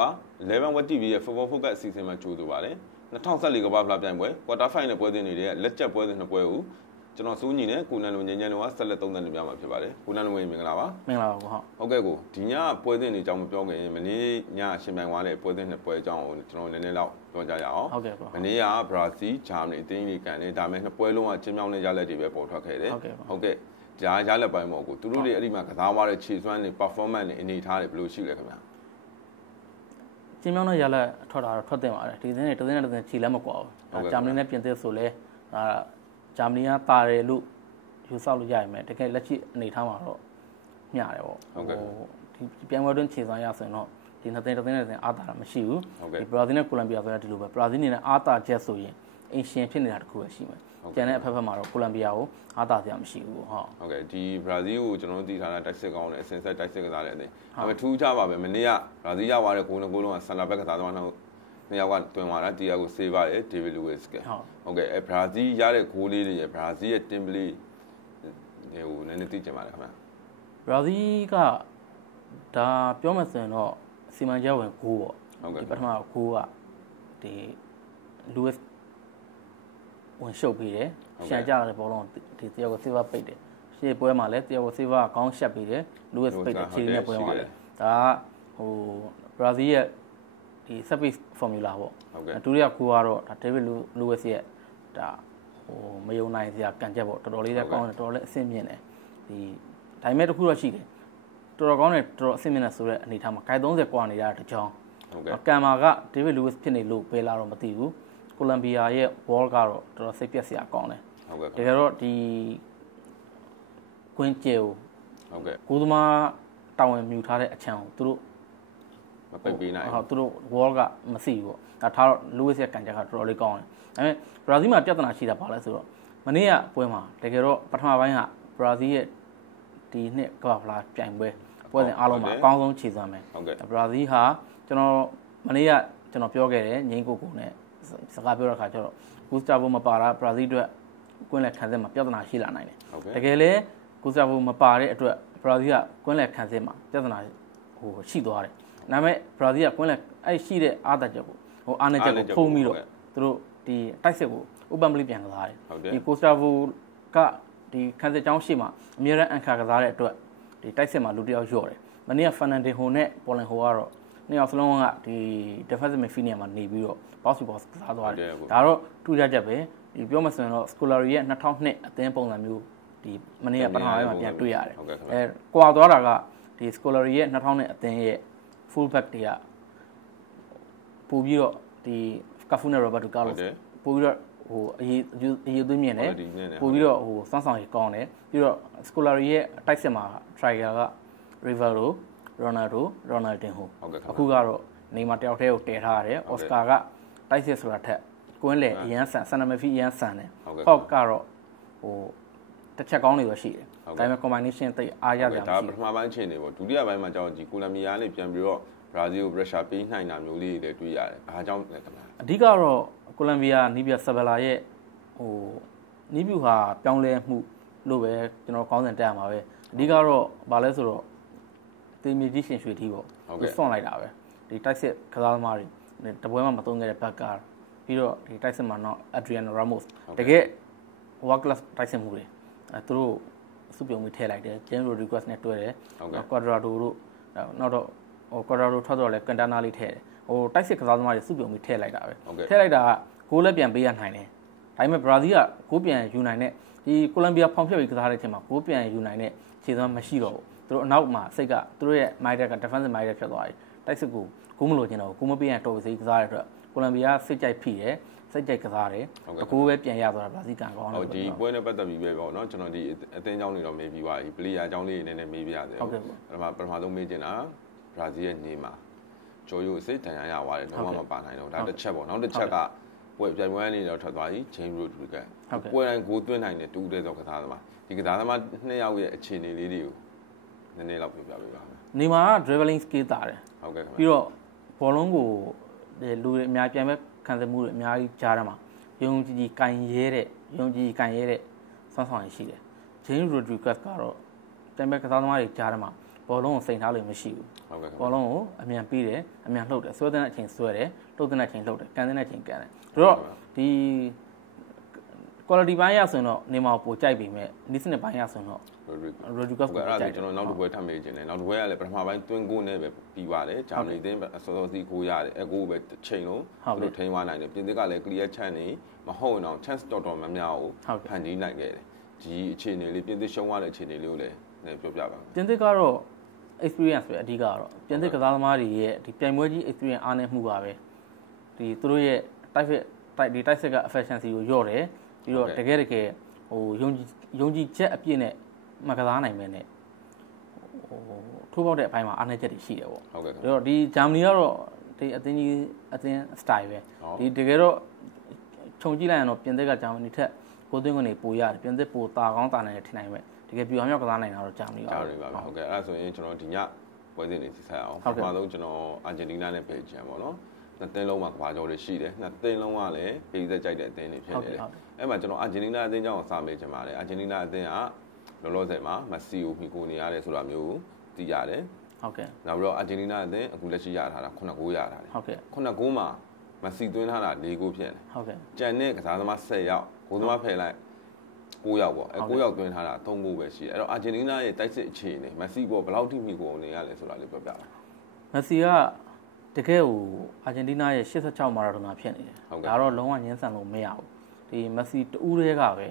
ပါ11 World TV ရဲ့ Football Focus အစီအစဉ်မှာကြိုဆိုပါတယ်2014ကမ္ဘာ့ဖလားပြိုင်ပွဲ Quarter Final ပွဲစဉ်တွေရဲ့လက်ချက်ပွဲစဉ်နှစ်ပွဲကိုကျွန်တော်စိုးညီနဲ့ကိုနန်လုံငញ្ញန်လုံကဆက်လက်သုံးသပ်နေပြမှာဖြစ်ပါတယ်ကိုနန်လုံဝင်မင်္ဂလာပါမင်္ဂလာပါကိုဟုတ်ဟုတ်ကဲ့ကိုဒီညပွဲစဉ်တွေအကြောင်းမပြောခင်မနေ့ညအရှင်ပိုင်ွားတဲ့ပွဲစဉ်နှစ်ပွဲအကြောင်းကိုကျွန်တော်နည်းနည်းလောက်ပြောကြရအောင်ဟုတ်ကဲ့ပါမနေ့ကဘရာဇီးဂျာမနီအသင်းကြီးကန်နေဒါမဲ့နှစ်ပွဲလုံးကချင်းမြောင်းတဲ့ရလက်တွေပဲပေါ်ထွက်ခဲ့တယ်ဟုတ်ကဲ့ဟုတ်ကဲ့ဂျာရလက်ပိုင်းပေါ်ကိုသူတို့တွေအဲ့ဒီမှာကစားသွားတဲ့ခြေစွမ်းတွေ performance တွေအနေထားတွေဘယ်လိုရှိလဲခင်ဗျာ ကျင်းမြောင်းတဲ့ရလက်ထွက်တာတော့ထွက်တင်ပါတယ်ဒီသင်းတွေတစ်သင်းနဲ့တစ်သင်းခြေလက်မကွာဘူးဒါဂျာမနီနဲ့ပြင်သစ်ဆိုလဲဒါဂျာမနီကတာတယ်လို့ယူဆလို့ရရင်တကယ်လက်ရှိအနေထားမှာတော့မျှတယ်ပေါ့ဒီပြန်ပွဲတွင်းခြေစွမ်းရဆိုရင်တော့ဒီနှစ်သင်းတစ်သင်းနဲ့တစ်သင်းအားတာမရှိဘူးဒီဘရာဇီးနဲ့ကိုလံဘီယာဆိုတာဒီလိုပဲဘရာဇီးအနေနဲ့အားတာချက်ဆိုရင်အင်ရှင်ဖြစ်နေတာတခုပဲရှိမယ် ကျန်တဲ့အဖက်ဖက်မှာတော့ကိုလံဘီယာကိုအားတာစရာမရှိဘူးဟုတ်ဟုတ်ကဲ့ဒီဘရာဇီးကိုကျွန်တော်တို့သိထားတာတိုက်စစ်ကောင်းတယ်အစင်ဆက်တိုက်စစ်ကစားတယ်အတင်းဒါပေမဲ့ထူးခြားပါပဲမနေ့ကဘရာဇီးရောက်သွားတဲ့ဂိုးနှစ်ဂိုးလုံးကဆန်လာဘက်ကစားသမားနှစ်နှစ်ယောက်ကတွင်သွားတာတီယာကိုဆေးပါတယ်ဒေးဗစ်လူးဝစ်ကဟုတ်ဟုတ်ကဲ့အဲဘရာဇီးရတဲ့ဂိုးလေးတွေရဘရာဇီးရဲ့တင်ပလေးဟိုနည်းနည်းသိချင်ပါတယ်ခင်ဗျာဘရာဇီးကဒါပြောမှဆိုရင်တော့စီမံချက်ဝင်9ပေါ့ဟုတ်ကဲ့ဒီပထမ9ကဒီလူးစ် ဝင်ရှုပ်ပြီးတယ်ရှန်ကြတဲ့ဘောလုံးဒီတယောက်ကိုဆေးဝါးပိတ်တယ်ရှေ့ပွဲမှာလည်းတယောက်ကိုဆေးဝါးကောင်းရှက်ပြီးတယ်လူးစ်ပိတ်တယ်ခြေနဲ့ပွဲမှာလည်းဒါကဟိုဘရာဇီးရဲ့ဒီ service formula ပေါ့ဟုတ်ကဲ့ဒုတိယကူကတော့ဒါ David Lewis ရဲ့ဒါဟိုမယုံနိုင်စရာကံကြက်ပေါ့တော်တော်လေးလည်းကောင်းတယ်တော်တော်လေးအဆင့်မြင့်တယ်ဒီဒါပေမဲ့တစ်ခုတော့ရှိတယ်တော်တော်ကောင်းတယ်တော်တော်အဆင့်မြင့်တယ်ဆိုတဲ့အနေထားမှာဂိုင်30ကွာနေရတဲ့တကြောင်ဟုတ်ကဲ့ကံမာက David Lewis ဖြစ်နေလို့ပေးလာတော့မသိဘူး ကိုလံဘီယာရဲ့ ball ကတော့တော်တော်စိတ်ပြက်စရာကောင်းတယ်ဟုတ်ကဲ့တကယ်တော့ဒီကွင်းကျဲကိုဟုတ်ကဲ့ကိုသမားတာဝန်မြူထားတဲ့အချမ်းကိုသူတို့မပိတ်ပေးနိုင်ဟုတ်သူတို့ wall ကမသိဘူးပေါ့ဒါထားတော့ Lewis ရဲ့ကန်ချက်ကတော်တော်လေးကောင်းတယ်ဒါပေမဲ့ဘရာဇီးမှာပြဿနာရှိတာပါလဲဆိုတော့မနေ့ကပွဲမှာတကယ်တော့ပထမပိုင်းကဘရာဇီးရဲ့ဒီနှစ်ကမ္ဘာဖလားပြိုင်ပွဲပွဲစဉ်အားလုံးမှာအကောင်းဆုံးခြေစွမ်းပဲဟုတ်ကဲ့ဘရာဇီးဟာကျွန်တော်မနေ့ကကျွန်တော်ပြောခဲ့တယ်ငိမ့်ကိုကိုနဲ့ စကားပြောတဲ့ခါကျတော့ဂူစတာဗိုမပါတာဘရာဇီးအတွက်ကွင်းလက်ခံစစ်မှာပြဿနာရှိလာနိုင်တယ်ဟုတ်ကဲ့တကယ်လဲဂူစတာဗိုမပါတဲ့အတွက်ဘရာဇီးကကွင်းလက်ခံစစ်မှာပြဿနာဟိုရှိသွားတယ်ဒါပေမဲ့ဘရာဇီးကကွင်းလက်အဲ့ရှိတဲ့အားတက်ချက်ကိုဟိုအားနေချက်ကိုဖုံးပြီးတော့သူတို့ဒီတိုက်စစ်ကိုဥပမလီပြန်ကစားတယ်ဟုတ်တယ်ဒီကိုစတာဗိုကဒီခံစစ်ကြောင်းရှိမှာအများရန်အန်ခါကစားတဲ့အတွက်ဒီတိုက်စစ်မှာလူတစ်ယောက်လျော့တယ်မနေ့ကဖန်နန်ဒင်ဟိုနဲ့ပေါ်လန်ဟိုကတော့ နှစ်ယောက်စလုံးကဒီ defensive midfield မှာနေပြီးတော့ box to box ကစားသွားတယ်ဒါတော့ထူးခြားချက်ပဲဒီပြောမှဆိုရင်တော့ Scolari ရဲ့2002အသင်းပုံစံမျိုးဒီမနေ့ကပထမပိုင်းမှာပြန်တွေ့ရတယ်ဟုတ်ကဲ့ခင်ဗျအဲကွာသွားတာကဒီ Scolari ရဲ့2000အသင်းရဲ့ full back တွေကပို့ပြီးတော့ဒီ Cafu နဲ့ Roberto ဟုတ် Carlos တယ်ပို့ပြီးတော့ဟိုအရေးအရေးသွင်းမြင်တယ် quality နဲ့နဲ့ပို့ပြီးတော့ဟိုစွမ်းဆောင်ရည်ကောင်းတယ်ပြီးတော့ Scolari ရဲ့တိုက်စစ်မှာ Striker က Rivaldo Ronaldo Ronaldinho ဟုတ်ကဲ့ခင်ဗျအခုကတော့နေမှာတယောက်တည်းကိုတည်ထားရတယ်ဟုတ်ကဲ့ Oscar ကတိုက်စစ်ဆိုတာထက်ကွင်းလေအရန်ဆန်ဆန်နမဖီအရန်ဆန်တယ်ဟုတ်ကဲ့ဟော့ကတော့ဟိုတစ်ချက်ကောင်းနေပဲရှိတယ်ဟုတ်ဒါကဲ့ပေမဲ့ combination တိတ်အားရကြဒါမှာပရှိထမပိုင်းအခြေအနေပေါ့ဒုတိယပိုင်းမှာကျတော့ဒီကိုလံဘီယာနဲ့ပြန်ပြီးတော့ဘရာဇီးကို pressure ပေးနိုင်တာမျိုးလေးတွေလည်းတွေ့ရတယ်။အားကြောင့်လည်းခင်ဗျာအဓိကတော့ကိုလံဘီယာနီးပြဆဗလာရဲ့ဟိုနီးပြူဟာပြောင်းလဲမှုလို့ပဲကျွန်တော်ကောင်းစင်တက်ရမှာပဲအဓိကတော့ဗာလဲဆိုတော့ တေမီကြီးရှင်ရွှေထီးပေါ့ဟုတ်ကဲ့စွန့်လိုက်တာပဲဒီတိုက်စစ်ကစားသမားတွေတပွဲမှမသုံးခဲ့တဲ့ဘက်ကာပြီးတော့ဒီတိုက်စစ်မှာတော့ Adriano Ramos တကယ် world class တိုက်စစ်မှုတွေအဲသူတို့စုပြုံပြီးထည့်လိုက်တယ် James Rodriguez နဲ့တွဲတယ်ဟုတ်ကဲ့ကွာဒရာဒိုတို့နောက်တော့ဟိုကွာဒရာဒိုထွက်တော့လဲကန်တာနာလေးထည့်တယ်ဟိုတိုက်စစ်ကစားသမားတွေစုပြုံပြီးထည့်လိုက်တာပဲဟုတ်ကဲ့ထည့်လိုက်တာကဂိုးလည်းပြန်ပေးရနိုင်တယ်ဒါပေမဲ့ဘရာဇီးကဂိုးပြန်ယူနိုင်တဲ့ဒီကိုလံဘီယာဖောင်ဖြတ်ပြီးကစားတဲ့အချိန်မှာဂိုးပြန်ယူနိုင်တဲ့ခြေစွမ်းမရှိတော့ဘူးသူ တို့အနောက်မှာစိတ်ကသူတို့ရဲ့ minded က defensive minded ဖြစ်သွားပြီတိုက်စစ်ကိုဂိုးမလို့ချင်တော့ဘူးဂိုးမပေးရင်တော်ပြီကစားတဲ့အတွက်ကိုလံဘီယာစိတ်ကြိုက်ဖိတယ်စိတ်ကြိုက်ကစားတယ်အကိုးပဲပြန်ရသွားတာဘရာဇီးကန်ကောင်းတယ်ဟုတ်ဒီပွဲနဲ့ပတ်သက်ပြီးပဲပေါ့နော်ကျွန်တော်ဒီအသင်းကြောင်းတွေတော့မေးပြီးပါပြီ player အကြောင်းလေးတွေနည်းနည်းမေးပြရတယ်ဟုတ်ကဲ့ပါပထမပထမဆုံးမေးချင်တာဘရာဇီးရဲ့နေမှာဂျိုယိုစိတ်တန်ရရသွားတယ်တော့မပါနိုင်တော့ဒါတစ်ချက်ပေါ့နောက်တစ်ချက်ကပွဲပြိုင်ပွဲအနေနဲ့ထွက်သွားပြီ James Rodriguez ဟုတ်ကဲ့ပွဲတိုင်းဂိုးသွင်းနိုင်တဲ့တူးတဲ့သောကစားသမားဒီကစားသမားနှစ်ယောက်ရဲ့အခြေအနေလေးတွေကို နည်းနည်းလောက်ပြောပြပေးပါမယ်နေမှာက dribbling skill တာတယ်ဟုတ်ကဲ့ခင်ဗျာပြီးတော့ဘောလုံးကိုဒီလူတွေအများပြန်မဲ့ခံစားမှုတွေအများကြီးကြားရမှာယုံကြည်ကြည်ကင်ရဲတဲ့ယုံကြည်ကြည်ကင်ရဲတဲ့ဆွမ်းဆောင်ရည်ရှိတယ်။ James Rodriguez ကတော့ပြန်မဲ့ကစားသမားတွေကြားရမှာဘောလုံးကိုစိန်ထားလို့မရှိဘူးဟုတ်ကဲ့ခင်ဗျဘောလုံးကိုအမြန်ပြီးတယ်အမြန်လှုပ်တယ်ဆွဲတဲ့အချိန်ဆွဲတယ်လှုပ်တဲ့အချိန်လှုပ်တယ်ကန်တဲ့အချိန်ကန်တယ်ဒါတော့ဒီ quality ဘိုင်းရဆိုရင်တော့နေမှာပိုကြိုက်ပြီမဲ့နီးစနစ်ဘိုင်းရဆိုရင်တော့ Rodriguez Rodriguez ဟုတ်ကိုကဲ့အဲ့ဒါကြိုက်ကျွန်တော်နောက်တစ်ပွဲထပ်မေးခြင်းတယ်နောက်တစ်ပွဲကလည်းပထမပိုင်းတွင်းကိုနဲ့ပဲပြီးပါတယ်ဂျာမနီတင်းအစောစောစီးကိုရတယ်အကူပဲချိန်လုံးသူတို့ထိန်းသွားနိုင်တယ်ပြင်သစ်ကလည်း clear chance နေမဟုတ်ရင်တော့ chance တော်တော်များများကိုဖန်တီးနိုင်ခဲ့တယ်ဒီအခြေအနေလေးပြင်သစ်ရှုံးသွားတဲ့အခြေအနေလေးကိုလည်းလည်းပြောပြပါမယ်ပြင်သစ်ကတော့ experience ပဲအဓိကကတော့ပြင်သစ်ကစားသမားတွေရဲ့ဒီပြိုင်ပွဲကြီး experience အားနည်းမှုပါပဲဒီသူတို့ရဲ့ type တိုက်ဒီ type က efficiency ကိုညော့တယ်ပြီးတော့တကယ်တကယ်ဟိုယုံကြည်ယုံကြည်ချက်အပြည့်နဲ့ မကစားနိုင်ပဲနဲ့ဟိုထိုးပေါက်တဲ့အပိုင်းမှာအားနည်းချက်တွေရှိတယ်ပေါ့ဟုတ်ကဲ့ခင်ဒါတော့ဒီဂျာမနီကတော့ဒီအသင်းကြီးအသင်း style ပဲဒီတကယ်တော့ခြုံကြည့်လိုက်ရင်တော့ပြင်သစ်ကဂျာမနီထက်ကိုသွင်းကနေပိုရတယ်ပြင်သစ်ပိုတာကောင်းတာနိုင်တယ်ထင်နိုင်ပဲတကယ်ပြူအောင်မြောက်ကစားနိုင်တာတော့ဂျာမနီပါကြားနေပါပြီဟုတ်ကဲ့အဲ့ဒါဆိုရင်ကျွန်တော်ဒီညပွဲစဉ်တွေစီဆက်အောင်ပထမဆုံးကျွန်တော်အာဂျင်တီးနားနဲ့ဘယ်ဂျီယံပေါ့နော်နှစ်သင်းလုံးမှာကဘာကြော်တွေရှိတယ်နှစ်သင်းလုံးကလည်းပြည်သက်ကြိုက်တဲ့အသင်းတွေဖြစ်နေတယ်အဲ့မှာကျွန်တော်အာဂျင်တီးနားအသင်းကြောင့်စာမေးချင်ပါတယ်အာဂျင်တီးနားအသင်းက လောလောဆယ်မှာမက်ဆီကိုမှီကိုနေရတယ်ဆိုတာမျိုးသိရတယ်ဟုတ်ကဲ့နောက်ပြီးတော့အာဂျင်တီးနားအသင်းအခုလက်ရှိရထားတာ9ဂိုးရထားတယ်ဟုတ်ကဲ့9ဂိုးမှာမက်ဆီသွင်းထားတာ4ဂိုးဖြစ်တယ်ဟုတ်ကဲ့ကြံတဲ့ကစားသမား10ယောက်ဂိုးသမားဖယ်လိုက်9ယောက်ပေါ့အဲဟုတ်ကဲ့9ယောက်သွင်းထားတာ3ဂိုးပဲရှိတယ်အဲ့တော့အာဂျင်တီးနားရဲ့တိုက်စစ်အခြေအနေမက်ဆီပေါ်ဘယ်လောက်ထိမှီကိုနေရလဲဆိုတာလေးပြောပြပါမက်ဆီကတကယ်ကိုအာဂျင်တီးနားရဲ့86မာရာဒိုနာဖြစ်နေတယ်ဟုတ်ကဲ့ဒါတော့လုံးဝညှင်းဆန်လို့မရဘူးဒီမက်ဆီတူးတွေကပဲ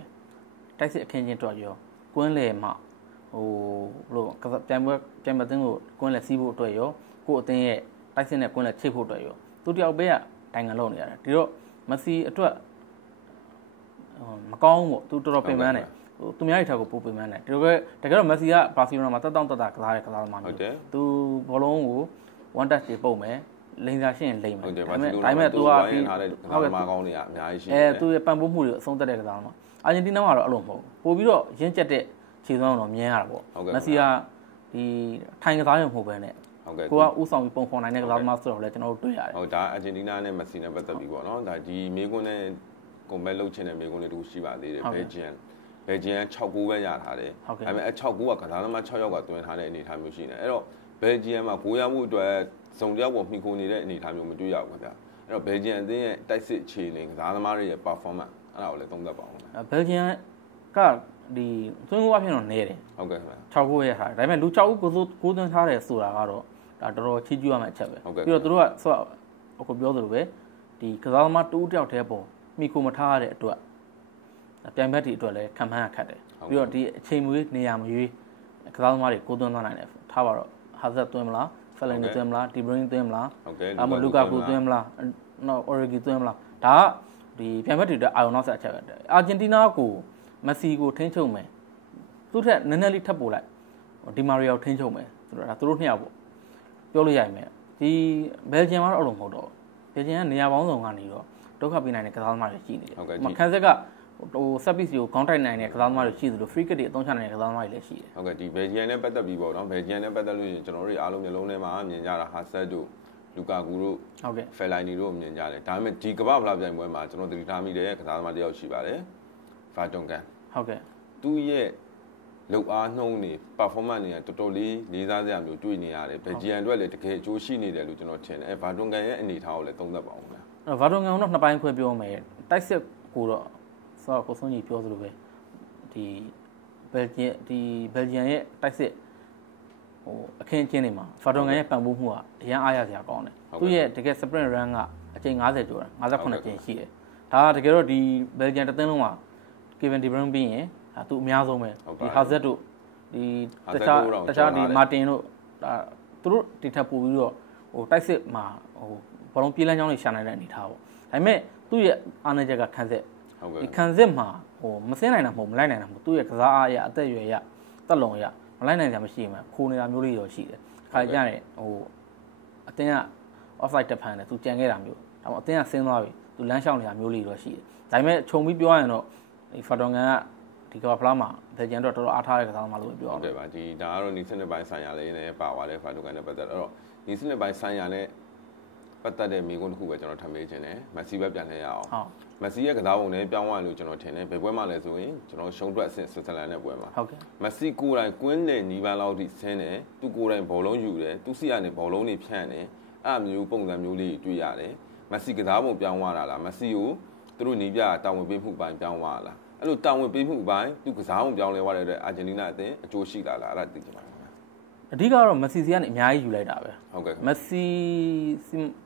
တိုက်စစ်အခင်းချင်းတော့ရော ကွင်းလေမှဟိုဘလို့ကစားပြိုင်ပွဲပြိုင်ပွဲတင်းကိုကွင်းလေစီးဖို့အတွက်ရောကို့အသင်းရဲ့တိုက်စစ်နဲ့ကွင်းလေချိတ်ဖို့အတွက်ရောသူတယောက်ပဲကတိုင်ငံလုံးနေရတယ်ဒီတော့မက်ဆီအတွက်ဟိုမကောင်းဘူးပေါ့သူတော်တော်ပင်ပန်းတယ်ဟိုသူများတွေထက်ကိုပိုပင်ပန်းတယ်ဒီလိုပဲတကယ်တော့မက်ဆီကဘာစီလိုနာမှာတက်တောင့်တက်တာကစားတဲ့ကစားသမားဟုမျိုးတ်တယ်သူဘောလုံးကို one touch တွေပုံမယ်လိန်စာရှင်းလိန်မယ်ဟုတ်တယ်ဒါဘာပေစီမဲ့လိုဒါနာပေမဲ့သူသူကကဝိုင်းထားတဲ့ကစားသမားကောင်းတွေကအများကြီးရှိအဲတယ်သူရဲ့ပံ့ပိုးမှုတွေအဆုံးသက်တဲ့ကစားသမား အာဂျင်တီးနားကတော့အဲ့လိုမဟုတ်ဘူးပို့ပြီးတော့ရင့်ကျက်တဲ့ခြေစွမ်းတော့မြင်ရတာပေါ့မက်ဆီကဒီထိုင်ကစားရုံမဟုတ်ပဲနဲ့ဟုတ်ကဲ့ကိုကဥဆောင်ပြီးပုံဖော်နိုင်တဲ့ကစားသမားဆိုတော့လည်းကျွန်တော်တို့တွေ့ရတယ်ဟုတ်ဒါအာဂျင်တီးနားနဲ့မက်ဆီနဲ့ပတ်သက်ပြီးပေါ့နော်ဒါဒီမေကွန်းနဲ့ကွန်ဘက်လုပ်ချင်တဲ့မေကွန်းလေးတူရှိပါသေးတယ်ဘယ်ဂျီယန်ဘယ်ဂျီယန်6ဂိုးပဲရထားတယ်ဒါပေမဲ့အဲ6ဂိုးကကစားသမား6ယောက်ကတွင်းထားတဲ့အနေအထားမျိုးရှိနေအဲ့တော့ဘယ်ဂျီယန်မှာဂိုးရမှုအတွက်စုံတယောက်ပေါ်မှီခိုနေတဲ့အနေအထားမျိုးမတွေ့ရဘူးခင်ဗျအဲ့တော့ဘယ်ဂျီယန်အသင်းရဲ့တိုက်စစ်အခြေအနေကစားသမားတွေရဲ့ performance အဲ့ဒါကိုလည်းသုံးသပ်ပါအောင်ခင်ဗျဘယ်ဂျီယန်ကဒီသွင်းကိုအဖြစ်တော့နေတယ်ဟုတ်ကဲ့ခင်ဗျ6ခုရထားတယ်ဒါပေမဲ့လူ6ခုကိုစိုးကိုသွင်းထားတယ်ဆိုတာကတော့ဒါတော်တော်ချီးကျူးရမယ့်အချက်ပဲပြီးတော့သူတို့ကဆိုတော့အခုပြောသလိုပဲဒီကစားသမားတူးတယောက်တည်းပေါ်မိကိုမထားရတဲ့အတွက်ပြိုင်ဘက်တွေအတွက်လည်းခံမှန်းရခတ်တယ်ပြီးတော့ဒီအချိန်မွေးနေရာမရွေးကစားသမားတွေကိုသွင်းသွားနိုင်တယ်ထားပါတော့ဟာဇက်သွင်းမလားဖယ်လန်နီသွင်းမလားဒီဘရင်းသွင်းမလားဟုတ်ကဲ့အမလူကာကူသွင်းမလားနော်အော်ရီဂီသွင်းမလားဒါက ဒီပြိုင်ဘက်တွေအတွက်အာရုံနောက်ဆက်အချက်ပဲအာဂျင်တီးနားကိုမက်ဆီကိုထိန်းချုပ်မယ်သူ့ထက်နည်းနည်းလေးထပ်ပို့လိုက်ဒီမာရီယာကိုထိန်းချုပ်မယ်ဆိုတော့ဒါသူတို့နှစ်ယောက်ပေါ့ပြောလို့ရရင်ဒီဘယ်ဂျီယံကတော့အဲ့လိုမဟုတ်တော့ဘယ်ဂျီယံကနေရာပေါင်းစုံကနေတော့ဒုက္ခပေးနိုင်တဲ့ကစားသမားတွေရှိနေတယ်မခန်းဆက်ကဟိုဆက်ပစ်စီကိုခေါင်းတိုက်နိုင်တဲ့ကစားသမားတွေရှိသလို free kick တွေအသုံးချနိုင်တဲ့ကစားသမားတွေလည်းရှိတယ်ဟုတ်ကဲ့ဒီဘယ်ဂျီယန်နဲ့ပတ်သက်ပြီးပေါ့နော်ဘယ်ဂျီယန်နဲ့ပတ်သက်လို့ရှင်ကျွန်တော်တို့အားလုံးမျိုးလုံးထဲမှာမြင်ကြတာဟာဆက်တို့ လူကာကူတို့ဟုတ်ကဲ့ဖယ်လိုင်နီတို့မြင်ကြတယ်ဒါပေမဲ့ဒီကမ္ဘာဖလားပြိုင်ပွဲမှာကျွန်တော်သတိထားမိတဲ့ကစားသမားတစ်ယောက်ရှိပါတယ်ဖာတွန်ကန်ဟုတ်ကဲ့သူ့ရဲ့လောက်အားနှုံးနေ performance တွေကတော်တော်လေးလေးစားစရာမျိုးတွေ့နေရတယ်ဘယ်ဂျီယန်အတွက်လည်းတကယ်အကျိုးရှိနေတယ်လို့ကျွန်တော်ထင်တယ်အဲဖာတွန်ကန်ရဲ့အနေအထားကိုလည်းသုံးသပ်ပါဦးခင်ဗျာအဲ့ဗာဒိုငံတော့နှစ်ပိုင်းခွဲပြောမယ်တိုက်စစ်ကိုတော့ဆောကိုစွန်ကြီးပြောသလိုပဲဒီဘယ်ဂျီဒီဘယ်ဂျီယန်ရဲ့တိုက်စစ် ဟိုအခင်းအကျင်းတွေမှာဗာဒိုငံရဲ့ပံ့ပိုးမှုကအရန်အားရစရာကောင်းတယ်သူရဲ့တကယ် sprint run ကအချိန်90ကျော်တာ58ကျင်းရှိတယ်ဒါကတကယ်တော့ဒီဘယ်ဂျီယန်တစ်သင်းလုံးမှာ Kevin De Bruyne ပြီးရင်ဒါသူအများဆုံးပဲဒီ Hazard တို့ဒီတခြားတခြားဒီ Martin တို့ဒါသူတို့တိထပ်ပို့ပြီးတော့ဟိုတိုက်စစ်မှာဟိုဘလုံးပြေးလမ်းကြောင်းတွေရှာနိုင်တဲ့အနေထားပေါ့ဒါပေမဲ့သူ့ရဲ့အားနည်းချက်ကခံစစ်ဟုတ်ကဲ့ဒီခံစစ်မှာဟိုမစင်းနိုင်တာမဟုတ်မလိုက်နိုင်တာမဟုတ်သူ့ရဲ့ကစားအားရအသက်အရွယ်ရတက်လုံရမ လိုက်နိုင်ကြမရှိမှခိုးနေတာမျိုးလေးတော့ရှိတယ်ခါကြရတယ်ဟိုအတင်းက offside တက်ဖန်တယ်သူကြံခဲ့တာမျိုးဒါမှအတင်းကဆင်းသွားပြီသူလမ်းလျှောက်နေတာမျိုးလေးတော့ရှိတယ်ဒါပေမဲ့ခြုံပြီးပြောရရင်တော့ဒီဖာတော်ကန်ကဒီကဘာဖလားမှာဘယ်ကျန်တော့တော်တော်အားထားတဲ့ကစားသမားလို့ပဲပြောဟုအောင်တ်ကဲ့ပါဒီဒါကတော့နီးစနစ်ပိုင်းဆိုင်ရာလေးနဲ့ပါသွားတယ်ဖာတိုကန်နဲ့ပတ်သက်တော့အဲ့တော့နီးစနစ်ပိုင်းဆိုင်ရာနဲ့ပတ်သက်တဲ့မိကုန်းတစ်ခုပဲကျွန်တော်ထပ်မေးခြင်းတယ်မက်ဆီပဲပြန်လဲရအောင်ဟုတ် မမက်ဆီရဲ့ကစားပုံနဲ့ပြောင်းသွားလို့ကျွန်တော်ထင်တယ်ဘယ်ပွဲမှာလဲဆိုရင်ကျွန်တော်ရှုံးတွက်အဆင့်ဆွစ်ဇာလန်နဲ့ပွဲမှာဟုတ်ကဲ့မက်ဆီကိုယ်တိုင်ကွင်းနဲ့နီးပန်းလောက်ထိဆင်းတယ်သူကိုယ်တိုင်ဘောလုံးယူတယ်သူစီကနေဘောလုံးတွေဖြန့်တယ်အဲ့အမျိုးပုံစံမျိုးလေးတွေ့ရတယ်မက်ဆီကစားပုံပြောင်းသွားတာလားမက်ဆီကိုသူတို့နီးပြတာဝန်ပေးမှုပိုင်းပြောင်းသွားလားအဲ့လိုတာဝန်ပေးမှုပိုင်းသူကစားပုံပြောင်းလဲသွားတဲ့အတွက်အာဂျင်တီးနားအသင်းအကျိုးရှိလာလားအဲ့ဒါသိချင်ပါတယ်ခင်ဗျာ အဓိကတော့မက်ဆီစီကနေအများကြီးယူလိုက်တာပဲဟုတ်ကဲ့မက်ဆီ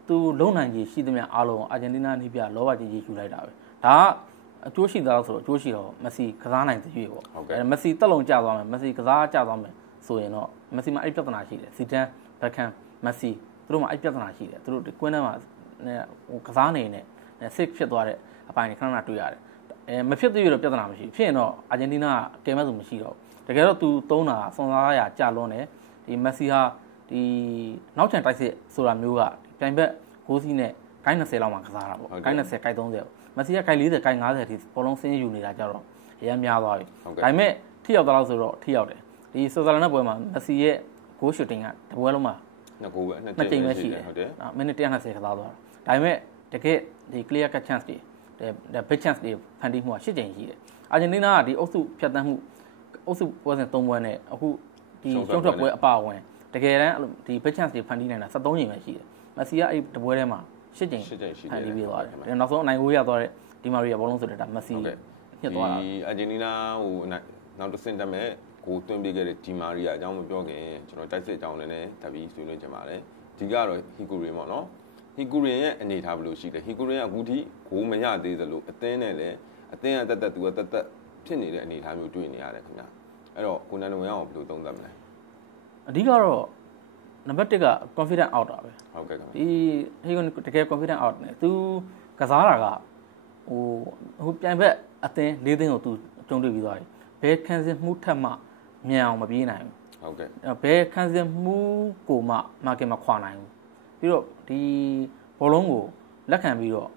သူလုံနိုင်ကြီးရှိသမျှအားလုံးအာဂျင်တီးနားနေပြလောဘကြီးကြီးယူလိုက်တာပဲဒါကအကျိုးရှိသားဆိုတော့အကျိုးရှိတော့မက်ဆီကစားနိုင်သေးရွေးပေါ့အဲမက်ဆီတက်လုံကျသွားမယ်မက်ဆီကစားကျသွားမယ်ဆိုရင်တော့မက်ဆီမှာအဲ့ပြဿနာရှိတယ်စီတန်ဘက်ကန်မက်ဆီသူတို့မှာအဲ့ပြဿနာရှိတယ်သူတို့ကွင်းထဲမှာဟိုကစားနေနေဆစ်ဖြစ်သွားတဲ့အပိုင်းတွေခဏခဏတွေ့ရတယ်အဲမဖြစ်သေးရတော့ပြဿနာမရှိဖြစ်ရင်တော့အာဂျင်တီးနားကကဲမဲ့ဆိုမရှိတော့တကယ်တော့သူသုံးတာစွန်စားရကြလွန်းတယ် ဒီမက်ဆီဟာဒီနောက်ချန်တိုက်စစ်ဆိုတာမျိုးကပြိုင်ဘက်ဂိုးစီးနဲ့ဂိုင်း20လောက်မှကစားတာပေါ့ဂိုင်း20ဂိုင်း30မက်ဆီကဂိုင်း40ဂိုင်း50အထိဘောလုံးစင်းယူနေတာကြတော့အရင်များသွားပြီဒါပေမဲ့ထိရောက်တော့ဆိုတော့ထိရောက်တယ်ဒီဆွစ်ဇာလန်နဲ့ပွဲမှာမက်ဆီရဲ့ဂိုးရှူတင်ကတပွဲလုံးမှာနှစ်ကိုပဲနှစ်နှစ်ကြိမ်ပဲရှိတယ်ဟုတ်တယ်မိနစ်120ကစားသွားတာဒါပေမဲ့တကယ်ဒီ clear cut chance တွေဒီ big chance တွေဖန်တီးမှုက၈ကြိမ်ရှိတယ်အာဂျင်တီးနားကဒီအုပ်စုဖြတ်တန်းမှုအုပ်စုပွဲစဉ်၃ပွဲနဲ့အခု ဒီရှုံးထွက်ပွဲအပါအဝင်တကယ်တမ်းဒီ big chance တွေဖန်တီးနိုင်တာ73ကြိမ်ပဲရှိတယ်မက်ဆီကအဲ့ဒီပွဲထဲမှာ၈ကြိမ်ရှစ်ကြိမ်ရှိဖတယ်န်တီးပြီးသွားတယ်ဒါနောက်ဆုံးအနိုင်ကိုရသွားတဲ့ဒီမာရီယာဘောလုံးဆိုတဲ့ဒါမက်ဆီဟုတ်ကဲ့ညှစ်သွားတာဒီအာဂျင်တီးနားဟိုနောက်တစ်ဆင့်တက်မဲ့ကိုတွင်းပေးခဲ့တဲ့ဒီမာရီယာအကြောင်းမပြောခင်ကျွန်တော်တိုက်စစ်အကြောင်းလည်းလည်းတက်ပြီးဆွေးနွေးကြပါမယ်ဒီကတော့ဟီကူရင်ပေါ့နော်ဟီကူရင်ရဲ့အနေထားဘယ်လိုရှိလဲဟီကူရင်ကအခုထိဂိုးမရသေးသလိုအသင်းနဲ့လည်းအသင်းကတက်တက်သူကတက်တက်ဖြစ်နေတဲ့အနေထားမျိုးတွေ့နေရတယ်ခင်ဗျ အဲ့တော့ကိုနန်လုံရအောင်ဘယ်လိုသုံးသပ်မလဲအဓိကတော့နံပါတ်1က confident out တာပဲဟုတ်ကဲ့ခင်ဗျဒီဟိကတကယ် confident out နဲ့ तू ကစားတာကဟိုဟိုပြိုင်ဘက်အသင်း၄သင်းကို तू ကြုံတွေ့ပြီးသွားပြီဘယ်ခံစစ်မှုထက်မှမြန်အောင်မပြေးနိုင်ဘူးဟုတ်ကဲ့ဘယ်ခံစစ်မှုကိုမှမာကင်မခွာနိုင်ဘူးပြီးတော့ဒီဘောလုံးကိုလက်ခံပြီးတော့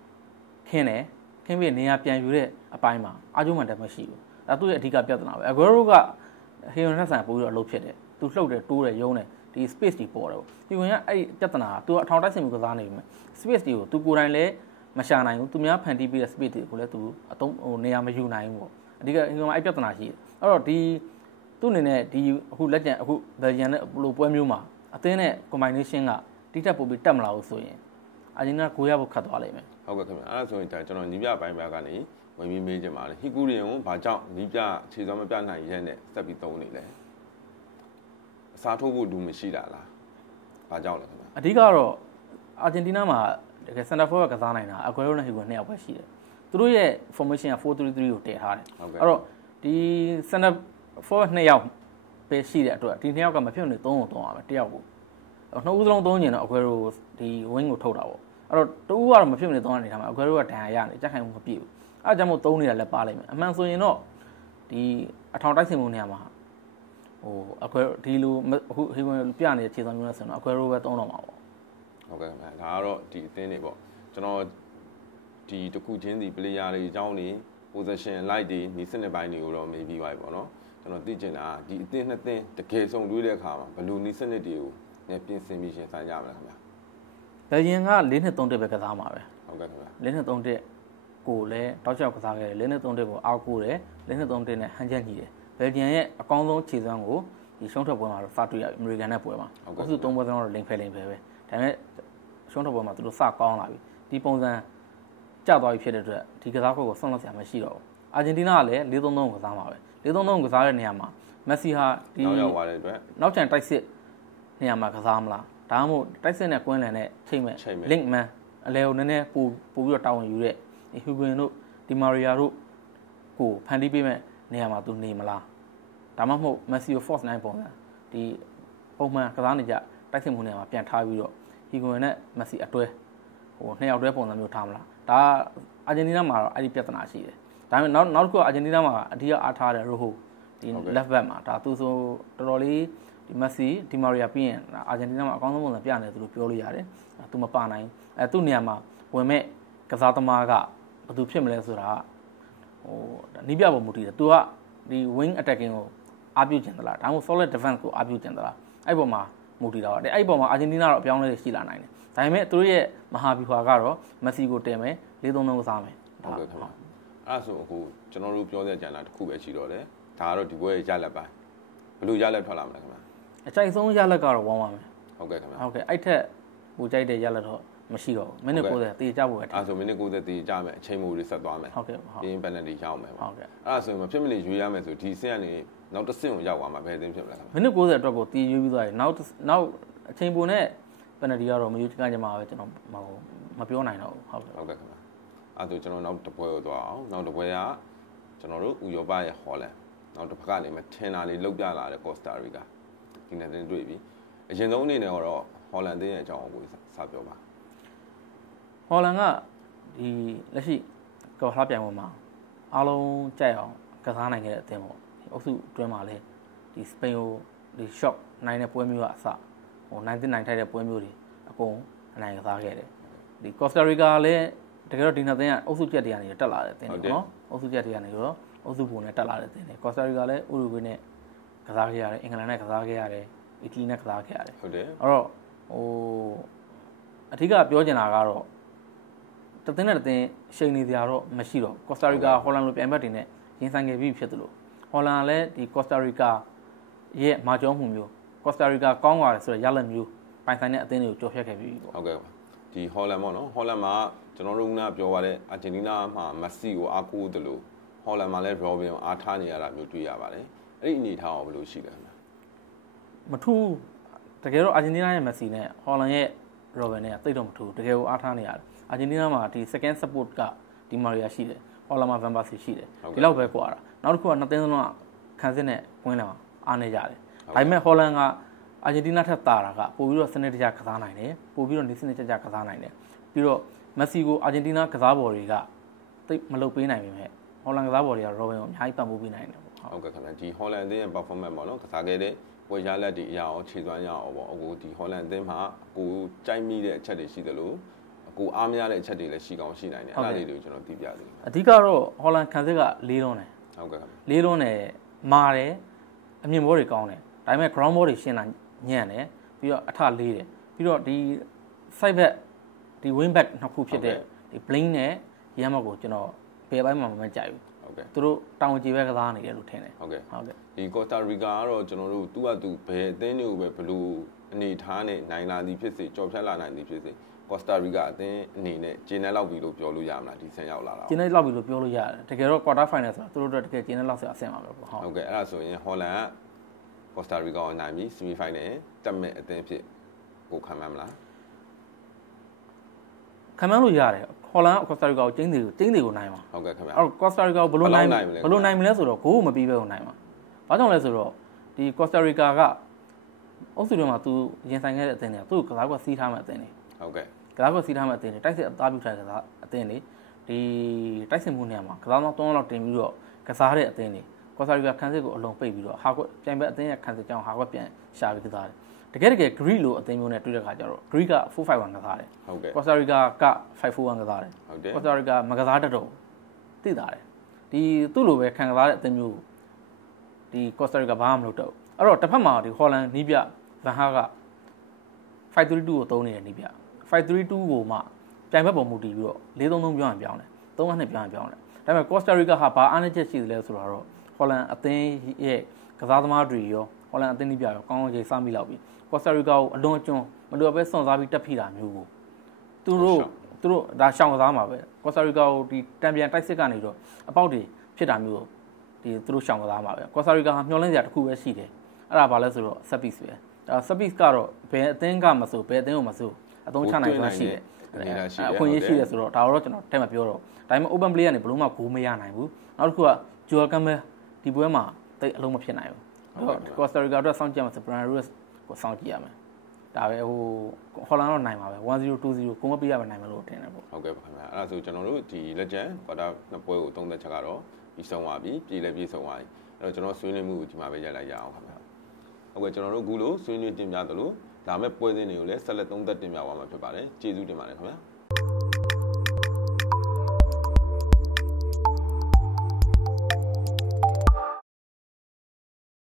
ခင်းတယ်ခင်းပြီးနေရာပြန်ယူတဲ့အပိုင်းမှာအာဂျုံမန်တက်မရှိဘူးဒါသူ့ရဲ့အဓိကပြဿနာပဲအဂွဲရိုက ဟီယွန်နဲ့ဆိုင်ပို့ပြီးတော့အလုပ်ဖြစ်တယ်သူလှုပ်တယ်တိုးတယ်ယုံတယ်ဒီ space တွေပေါ်တယ်ပေါ့ဟီယွန်ကအဲ့ဒီပြဿနာကသူကအထောင်တိုက်ဆင်မှုကစားနေပြီမယ် space တွေကိုသူကိုယ်တိုင်လည်းမရှာနိုင်ဘူးသူများဖန်တီးပေးတဲ့ space တွေကိုလည်းသူအသုံးဟိုနေရာမယူနိုင်ဘူးပေါ့အဓိကဟီယွန်ကအဲ့ပြဿနာရှိတယ်အဲ့တော့ဒီသူ့အနေနဲ့ဒီအခုလက်ကျန်အခု Belgium နဲ့လိုပွဲမျိုးမှာအသင်းနဲ့ combination ကတိတက်ပို့ပြီးတက်မလာဘူးဆိုရင်အာဂျင်တီးနားကိုရဖို့ခတ်သွားလိမ့်မယ်ဟုတ်ကဲ့ခင်ဗျာအဲ့ဒါဆိုရင်ကျွန်တော်ညီပြပိုင်းဘက်ကနေ ဝင်ပြီးမေးချင်ပါတယ်ဟီကူရင်ကိုဘာကြောင့်ညီပြခြေစောမပြနိုင်ရဲနဲ့စက်ပြီးသုံးနေလဲအစားထိုးဖို့လူမရှိတာလားဘာကြောင့်လဲခင်ဗျအဓိကတော့အာဂျင်တီးနားမှာတကယ် center forward ကစားနိုင်တာအကွယ်ရိုနဲ့ဟီဂွန်နှစ်ယောက်ပဲရှိတယ်သူတို့ရဲ့ formation က4-3-3ကိုတည်ထားတယ်ဟုတ်ကဲ့အဲ့တော့ဒီ center forward နှစ်ယောက်ပဲရှိတဲ့အတွက်ဒီနှစ်ယောက်ကမဖြစ်နေ3ကို3ရမယ်တစ်ယောက်ကိုနှစ်ဦးစလုံး3ညင်တော့အကွယ်ရိုဒီ wing ကိုထုတ်တာပေါ့အဲ့တော့တူဦးကတော့မဖြစ်နေ3အနေထားမှာအကွယ်ရိုကဒဏ်ရာရနေကြက်ခိုင်မှုမပြည့်ဘူး အဲ့ဒါကြောင့်မို့3နေတာလည်းပါလိမ့်မယ်အမှန်ဆိုရင်တော့ဒီအထောင်တိုက်စင်မှုနေရာမှာဟိုအကွယ်ဒီလိုအခုဟီဂွန်ပြနေတဲ့ခြေဆောင်မျိုးနဲ့ဆိုတော့အကွယ်ရိုပဲ3တော့မှာပေါ့ဟုတ်ကဲ့ခင်ဗျဒါကတော့ဒီအသင်းတွေပေါ့ကျွန်တော်ဒီတစ်ခုချင်းစီ player တွေအကြောင်းတွေ position light တွေဒီစနစ်ပိုင်းတွေကိုတော့မေးပြီးပါပြီပေါ့နော်ကျွန်တော်သိချင်တာဒီအသင်းနှစ်သင်းတကယ်ဆုံးတွေးတဲ့အခါမှာဘယ်လိုနည်းစနစ်တွေကိုနဲ့ပြင်ဆင်ပြီးရှင်ဆိုင်ကြမလဲခင်ဗျဘယ်ဂျင်က၄နှစ်3တက်ပဲကစားမှာပဲဟုတ်ကဲ့ခင်ဗျ၄နှစ်3တက် ကိုလည်းတောက်ချောက်ကစားခဲ့တယ်၄နှစ်3တက်ကိုအောက်ကိုတယ်၄နှစ်3တက်နဲ့ဟန်ချက်ညီတယ်ဘယ်ဂျင်ရဲ့အကောင်းဆုံးခြေစွမ်းကိုဒီရှုံးထွက်ပွဲမှာတော့စတွေ့ရပြီအမေရိကန်နဲ့ပွဲမှာအခုစု၃ပွဲစလုံးတော့လိန်ဖဲလိန်ဖဲပဲဒါပေမဲ့ရှုံးထွက်ပွဲမှာသူတို့စကောင်းလာပြီဒီပုံစံကျသွားပြီဖြစ်တဲ့အတွက်ဒီကစားခွက်ကိုဆွန့်လွတ်စရာမရှိတော့ဘူးအာဂျင်တီးနားကလည်း၄ -3-3 ကိုကစားမှာပဲ၄ -3-3 ကိုကစားတဲ့နေရာမှာမက်ဆီဟာဒီနောက်ရောက်သွားတဲ့အတွက်နောက်ချန်တိုက်စစ်နေရာမှာကစားမလားဒါမှမဟုတ်တိုက်စစ်နဲ့ကွင်းလန်နဲ့ချိန်မဲ့ချိန်မဲ့ link man အလဲကိုနည်းနည်းပို့ပို့ပြီးတော့တာဝန်ယူတဲ့ ဟူဂင်တို့ဒီမာရီယာတို့ကိုဖန်တီးပေးမဲ့နေရာမှာသူနေမလားဒါမှမဟုတ်မက်ဆီကို force 9ပုံစံဒီပုံမှန်ကစားနေကြတိုက်စစ်မှုနေရာမှာပြန်ထားပြီးတော့ဟီဂွန်နဲ့မက်ဆီအတွဲဟိုနှစ်ယောက်တွဲပုံစံမျိုးထားမလားဒါအာဂျင်တီးနားမှာတော့အဲ့ဒီပြဿနာရှိတယ်ဒါပေမဲ့နောက်နောက်တစ်ခုကအာဂျင်တီးနားမှာအဓိကအားထားတဲ့ရိုဟိုဒီ left back မှာဒါသူဆိုတော်တော်လေးဒီမက်ဆီဒီမာရီယာပြီးရင်အာဂျင်တီးနားမှာအကောင်းဆုံးပုံစံပြနေတယ်သူတို့ပြောလို့ရတယ်သူမပါနိုင်အဲသူ့နေရာမှာဝင်မဲ့ကစားသမားက ဘယ်သူဖြစ်မလဲဆိုတာဟိုနီးပြပုံမူတည်တယ်သူကဒီ wing attacking ကိုအားပြုကျင်သလားဒါမှမဟုတ် solid defense ကိုအားပြုကျင်သလားအဲ့ပေါ်မှာမူတည်တာပါအဲ့ပေါ်မှာအာဂျင်တီးနားတော့အပြောင်းအလဲရှိလာနိုင်တယ်ဒါပေမဲ့သူတို့ရဲ့မဟာဗျူဟာကတော့မက်ဆီကိုတင်မယ်၄ -3-3 ကိုစားမယ်ဟုတ်ကဲ့ခင်ဗျာအဲ့ဒါဆိုအခုကျွန်တော်တို့ပြောတဲ့ကြံလာတစ်ခုပဲရှိတော့တယ်ဒါကတော့ဒီဘွဲရလက်ပိုင်းဘယ်လိုရလက်ထွက်လာမလဲခင်ဗျာအကြိုက်ဆုံးရလက်ကတော့ဝမ်းပါမယ်ဟုတ်ကဲ့ခင်ဗျာဟုတ်ကဲ့အဲ့ထက်ဟိုကြိုက်တဲ့ရလက်တော့ မရှိတော့ဘူးမိနစ်ဟုတ်ကဲ့90တေးကြဖို့ပဲအဲ့ဒါဆိုမိနစ်90တည်ကြမယ်အချိန်မိုးတွေဆက်သွားမယ်ဟုတ်ကဲ့ဟုတ်ပြီးရင် penalty ရအောင်မယ်ပေါ့ဟုတ်ကဲ့အဲ့ဒါဆိုရင်မဖြစ်မနေရွေးရမယ်ဆိုဒီစင်းကနေနောက်တစ်စင်းကိုရောက်သွားမှာဘယ်အသင်းဖြစ်မလဲခင်ဗျာမိနစ်90အတွက်ကိုတီးရွေးပြီးသွားရင်နောက်နောက်အချိန်ပုံနဲ့ပနဒီကတော့မယူချကကြမှာပဲကျွန်တော်မဟုတ်မပြောနိုင်တော့ဘူးဟုတ်ကဲ့ဟုတ်ကဲ့ခင်ဗျာအဲ့ဒါဆိုကျွန်တော်နောက်တစ်ပွဲကိုသွားအောင်နောက်တစ်ပွဲကကျွန်တော်တို့ဥရောပရဲ့ဟော်လန်နောက်တစ်ဖက်ကနေမှထင်တာလေးလောက်ပြလာတဲ့ကော့စတာရီကာဒီနေ့တင်တွေ့ပြီအရင်ဆုံးအနေနဲ့တော့ဟော်လန်တင်းရဲ့အကြောင်းကိုစပြောပါ ဟော်လန်ကဒီလက်ရှိကမ္ဘာပြိုင်ပွဲမှာအားလုံးကြိုက်အောင်ကစားနိုင်ခဲ့တဲ့အသင်းပေါ့ဒီအုပ်စုအတွင်းမှာလည်းဒီစပိန်ကိုဒီ shock နိုင်တဲ့ပွဲမျိုးကအစဟိုနိုင်တဲ့နိုင်ထိုက်တဲ့ပွဲမျိုးတွေအကုန်အနိုင်ကစားခဲ့တယ်ဒီ Costa Rica လည်းတကယ်တော့ဒီနှစ်သင်းကအုပ်စုချက်တွေကနေတက်လာတဲ့အသင်းတွေပေါ့နော်အုပ်စုချက်တွေကနေတော့အုပ်စုပုံနဲ့တက်လာတဲ့အသင်းတွေ Costa Rica လည်း Uruguay နဲ့ကစားခဲ့ရတယ်အင်္ဂလန်နဲ့ကစားခဲ့ရတယ်အီတလီနဲ့ကစားခဲ့ရတယ်ဟုတ်တယ်အဲ့တော့ဟိုအထူးကပြောချင်တာကတော့ တသင်းနဲ့တသင်းရှိန်နေကြတော့မရှိတော့ကော့စတာရီကာဟော်လန်လိုပြိုင်ဘက်တွေနဲ့ရင်ဆိုင်ခဲ့ပြီးဖြစ်သလိုဟော်လန်ကလည်းဒီကော့စတာရီကာရဲ့မာကျောမှုမျိုးကော့စတာရီကာကောင်းသွားတယ်ဆိုတော့ရလက်မျိုးပိုင်ဆိုင်တဲ့အသင်းတွေကိုကြော်ဖြတ်ခဲ့ပြီးပေါ့ဟုတ်ကဲ့ပါဒီဟော်လန်ပေါ့နော်ဟော်လန်မှာကျွန်တော်တို့ကပြောရတဲ့အာဂျင်တီးနားမှာမက်ဆီကိုအားကိုးတယ်လို့ဟော်လန်မှာလည်းရောဘင်ကိုအားထားနေရတာမျိုးတွေ့ရပါတယ်အဲ့ဒီအနေထားအောင်ဘယ်လိုရှိလဲခင်ဗျာမထူးတကယ်တော့အာဂျင်တီးနားရဲ့မက်ဆီနဲ့ဟော်လန်ရဲ့ရောဘန်နဲ့တိတ်တော့မထူးတကယ်ကိုအားထားနေရတယ် အာဂျင်တီးနားမှာဒီ second support ကဒီမာရီယာရှိတယ်ဟော်လန်မှာဗန်ဘာစီရှိတယ်ဒီလောက်ပဲကွာတာနောက်တစ်ခုကနှစ်သင်းစလုံးကခံစစ်နဲ့ကွင်းလာမှာအားနေကြတယ်ဒါပေမဲ့ဟော်လန်ကအာဂျင်တီးနားထက်တာတာကပို့ပြီးတော့စနစ်တကျကစားနိုင်တယ်ပို့ပြီးတော့ဒီစနစ်တကျကစားနိုင်တယ်ပြီးတော့မက်ဆီကိုအာဂျင်တီးနားကစားပေါ်တွေကတိတ်မလုပ်ပေးနိုင်ပေမဲ့ဟော်လန်ကစားပေါ်တွေကရောဘန်ကိုအများကြီးပံ့ပိုးပေးနိုင်တယ်ပေါ့ဟုတ်ဟုတ်ကဲ့ခင်ဗျာဒီဟော်လန်အသင်းရဲ့ performance ပေါ့နော်ကစားခဲ့တဲ့ဝယ်ရလက်တွေအရာအောင်ခြေစွမ်းရအောင်ပေါ့အခုဒီဟော်လန်အသင်းမှာကိုကြိုက်မိတဲ့အချက်တွေရှိသလို ကိုအားမရတဲ့အချက်တွေလည်းရှိကောင်းရှိနိုင်တယ်အဲ့ဒါလေးတွေကိုကျွန်တော်သိပြသေးတယ်အဓိကတော့ဟော်လန်ခံစစ်ကလေးလုံးတယ်ဟုတ်ကဲ့ခင်ဗျာလေးလုံးနဲ့မာတယ်အမြင့်ဘောတွေကောင်းတယ်ဒါပေမဲ့ ground ball တွေရှင်းတာညံ့တယ်ပြီးတော့အထလေးတယ်ပြီးတော့ဒီ side back ဒီ wing back နှစ်ခုဖြစ်တဲ့ဒီ blink နဲ့ရမ်းမကိုကျွန်တော်ဘယ်ပိုင်းမှမကြိုက်ဘူးဟုတ်ကဲ့သူတို့တောင်ကြီးပဲကစားနေတယ်လို့ထင်တယ်ဟုတ်ကဲ့ဟုတ်ကဲ့ဒီကော်စတာရီကာကတော့ကျွန်တော်တို့သူ့အတူဘယ်အသင်းတွေကိုပဲဘယ်လိုအနေထားနဲ့နိုင်လာသည်ဖြစ်စေကြော်ဖြတ်လာနိုင်သည်ဖြစ်စေ ကော်စတာရီကာအသင်းအနေနဲ့ဂျင်းနဲ့လောက်ပြီလို့ပြောလို့ရမလားဒီဆန်ရောက်လာတာကျင်းနေလောက်ပြီလို့ပြောလို့ရတယ်တကယ်တော့ quarter final ဆိုတာသူတို့တို့တကယ်ကျင်းနေလောက်ဆရာအဆင်ပါပဲပေါ့ဟုတ်ဟုတ်ကဲ့အဲ့ဒါဆိုရင်ဟော်လန်ကကော်စတာရီကာကိုနိုင်ပြီဆီမီဖိုင်နယ်တက်မဲ့အသင်းဖြစ်ကိုခံမှန်းမလားခံမှန်းလို့ရတယ်ဟော်လန်က Costa Rica ကိုကျင်းတွေကိုကျင်းတွေကိုနိုင်မှာဟုတ်ကဲ့ခင်ဗျာအဲ့တော့ Costa Rica ကိုဘယ်လိုနိုင်ဘယ်လောက်နိုင်မလဲဘယ်လိုနိုင်မလဲဆိုတော့ဂိုးကိုမပြီးပဲကိုနိုင်မှာဘာကြောင့်လဲဆိုတော့ဒီ Costa Rica ကအုပ်စုတွေမှာသူရင်ဆိုင်ခဲ့တဲ့အသင်းတွေကသူ့ကိုကစားကွက်စီးထားမဲ့အသင်းတွေဟုတ်ကဲ့ ကစားကွက်စီးထားမဲ့အသင်းတွေတိုက်စစ်အသားပြုထားတဲ့ကစားအသင်းတွေဒီတိုက်စစ်မှုနေရာမှာကစားတော့3လောက်တင်ပြီးတော့ကစားတဲ့အသင်းတွေ Costa Rica ခန်းစစ်ကိုအလုံးပိတ်ပြီးတော့ဟာကွက်ပြန်ပဲအသင်းရဲ့ခန်းစစ်ကြောင်းဟာကွက်ပြန်ရှာပြီးကစားတယ်တကယ်တကယ် Greek လို့အသင်းမျိုးနဲ့တွေ့တဲ့ခါကျတော့ Greek က451ကစားတယ်ဟုတ်ကဲ့ Costa Rica က541ကစားတယ်ဟုတ်တယ်ကော်စတာရီကာမကစားတတ်တော့ဘူးသိတာတယ်ဒီသူ့လိုပဲခံကစားတဲ့အသင်းမျိုးကိုဒီကော်စတာရီကာဘာမှမလုပ်တော့ဘူးအဲ့တော့တစ်ဖက်မှာဒီဟော်လန်နီးပြဗန်ဟာက532ကိုသုံးနေတဲ့နီးပြ 532ကိုမှပြိုင်ဘက်ပေါ်မူတည်ပြီးတော့433ပြောင်းရင်ပြောင်းတယ်3နှစ်ပြောင်းရင်ပြောင်းတယ်ဒါပေမဲ့ကော်စတာရီကာဟာဘာအားနည်းချက်ရှိသလဲဆိုတော့ဟော်လန်အသင်းရဲ့ကစားသမားတွေရောဟော်လန်အသင်းနီးပြရောကောင်းကောင်းကြီးစားမိလောက်ပြီကော်စတာရီကာကိုအလွန်ကျွန်းမလိုအပ်ပဲစွန့်စားပြီးတက်ဖိတာမျိုးကိုသူတို့သူတို့ဒါရှောင်ကစားမှာပဲကော်စတာရီကာကိုဒီတံပြန်တိုက်စစ်ကနေတော့အပေါက်တွေဖြစ်တာမျိုးဒီသူတို့ရှောင်ကစားမှာပဲကော်စတာရီကာဟာမျောလင်းစရာတစ်ခုပဲရှိတယ်အဲ့ဒါဘာလဲဆိုတော့ဆက်ပစ်ပဲဒါဆက်ပစ်ကတော့ဘယ်အသင်းကမဆိုဘယ်အသင်းကိုမဆို အသုံးချနိုင်စွမ်းရှိတယ်အနေနဲ့ရှိတယ်အခွင့်အရေးရှိတယ်ဆိုတော့ဒါတော့ကျွန်တော်တက်မပြောတော့ဒါပေမဲ့ open play ကနေဘလို့မှဂိုးမရနိုင်ဘူးနောက်တစ်ခုကဂျူအကန်မဲဒီပွဲမှာတိတ်အလုံးမဖြစ်နိုင်ဘူးကော်စတာရီကာအတွက်စောင့်ကြည့်မှာဆိုဘရန်ရူစ်ကိုစောင့်ကြည့်ရမယ်ဒါပဲဟိုဟော်လန်တော့နိုင်ပါပဲ10 20ကိုမပေးရပဲနိုင်မလို့ထင်တယ်ပေါ့ဟုတ်ကဲ့ပါခင်ဗျာအဲ့ဒါဆိုကျွန်တော်တို့ဒီလက်ကျန်ကွာတာနှစ်ပွဲကိုသုံးသက်ချက်ကတော့ပြီးဆုံးသွားပြီပြည်လည်းပြည်ဆုံးသွားပြီအဲ့တော့ကျွန်တော်ဆွေးနွေးမှုကိုဒီမှာပဲရိုက်လိုက်ရအောင်ခင်ဗျာဟုတ်ကဲ့ကျွန်တော်တို့အခုလို့ဆွေးနွေးတင်ပြသလို ဒါမဲ့ပွဲစဉ်တွေကိုလည်းဆက်လက်သုံးသက်တင်ပြသွားမှာဖြစ်ပါတယ်ကျေးဇူးတင်ပါတယ်ခင်ဗျာ